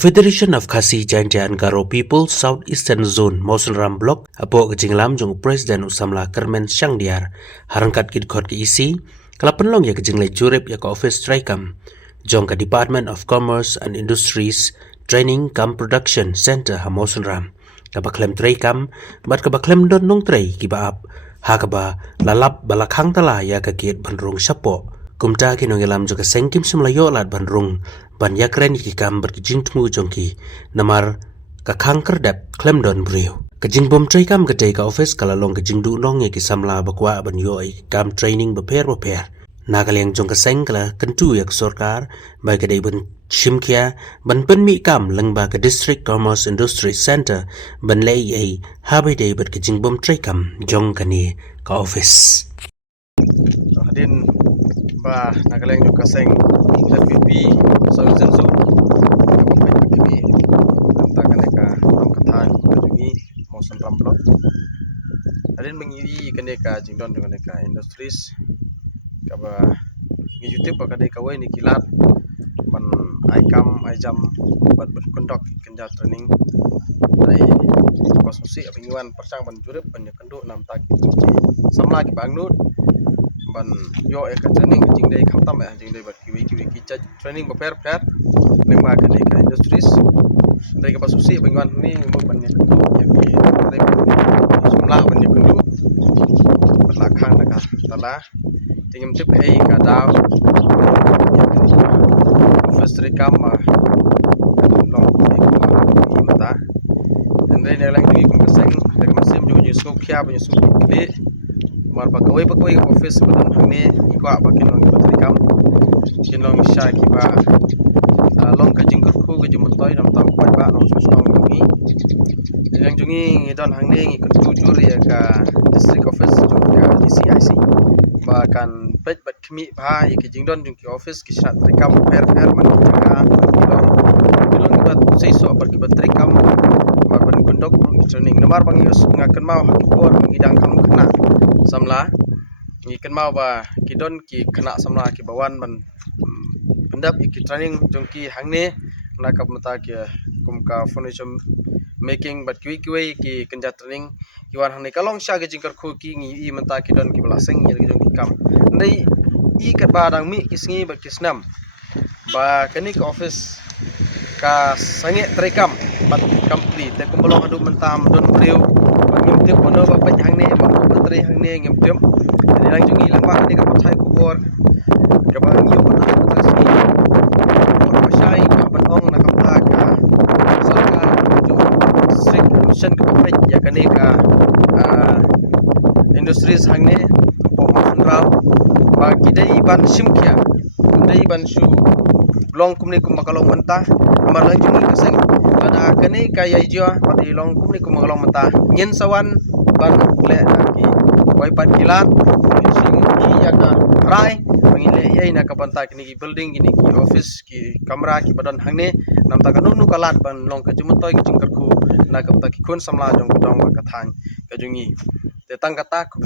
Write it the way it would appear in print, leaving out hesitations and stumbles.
Federation of Khasi Jaintian Garo People Southeastern Zone Mausunram Block apo kejinglam jong Presiden Usamla Kermen Syangdiar harangkat kidkhot ke isi kalapenlong ya kejinglai jurip ya ke Office Traikam jong ke Department of Commerce and Industries Training Kam Production Center ha Mausunram kabaklem Traikam bat kabaklem don nong trai kibaap ha kaba lalap balakhang tala ya ke kiet bandrung syapo kumta kinongelam juga sengkim semlayo lat bandrung ban yakren ikikam berkejing temu jongki namar kakang kerdap klemdon brio kejing bom traikam kedai ka office kalalong kejing du nong ki samla bakwa ban yo ikam training beper nakaleng jong keseng kala kentu yak sorkar bai kedai ban shimkia ban penmi kam lengba ke district commerce industry center ban lei ai habai dei berkejing bom traikam jong kani ka office Hadin ba nakaleng juga seng FVP Southern Zone bapak kami tentang kaneka rom katan kajungi Mausun Ramblok hadin mengiri kaneka jingdon dengan kaneka industries kaba ngi YouTube ba kaneka wai ni kilat ban aikam aijam bat berkondok kenja training dari konstruksi pengiwan persang ban jurip ban kenduk nam tak sama ki bangnut ban yo ek training jing dei khamtam ya jing dei bat kiwi ki training beper lengba ke dei industries dei ka basusi bangwan ni mo ban ni kendu ya ki dei jumlah ban ni kendu lakhang na ka tala tingem tip ai ka daw first recam long ni mata dei ne lang ni kum keseng dei masim jo ju skop khia ban su ki mar bakawai office badan hangne ikwa bakin long batrikam kinong sha kiba long ka jingkur khu ge jumontoi nam tam pai ba long sosong ngi yang jungi ngidon hangne ngi kutu juri ya ka district office jong ka DCIC bahkan pet bat khmi ba ye ke jingdon jong ki office ki shat trikam per man ka kilong bat seiso bar ki batrikam mar ban kondok training namar bang yus ngakan mau hakipor ngidang kam kena samla ngiken mau ba kidon ki kena samla ki bawan ban pendap ki training jongki hangne na kap mata ki kumka furniture making bat kiwi ki kenja training kiwan hangne kalong sha ge jingkar khu ki ngi i mata kidon ki belaseng ni jongki kam ndai i kat ba dang mi kisngi ba kisnam ba kani ka office ka sange trekam bat complete te kumbolo adu mentam don priu ngim tiap mono ba pa hangne ba bateri hangne ngim tiap lang jungi lang ba ni ka pathai kubor ka ba ngiu ba ta si ba shai ka ban ong na ka ta ka sarka jo strict mission ka pa ya kani ka industries hangne po mafundraw ba kidai ban simkia dai ban su long kumni kumakalong mentah amar lang jungi kaseng ada kani kaya jua pati long kumni kumakalong mentah nyen sawan ban le ki wai pat kilat sing ki ya ka rai pangile ai na ka banta kini ki building kini ki office ki kamera ki badan hangne nam ta kanu nu kalat ban long ka jumutoi ki jingkar khu na ka ta ki khun samla jong ka dong ka thang ka jungi te tang kata khu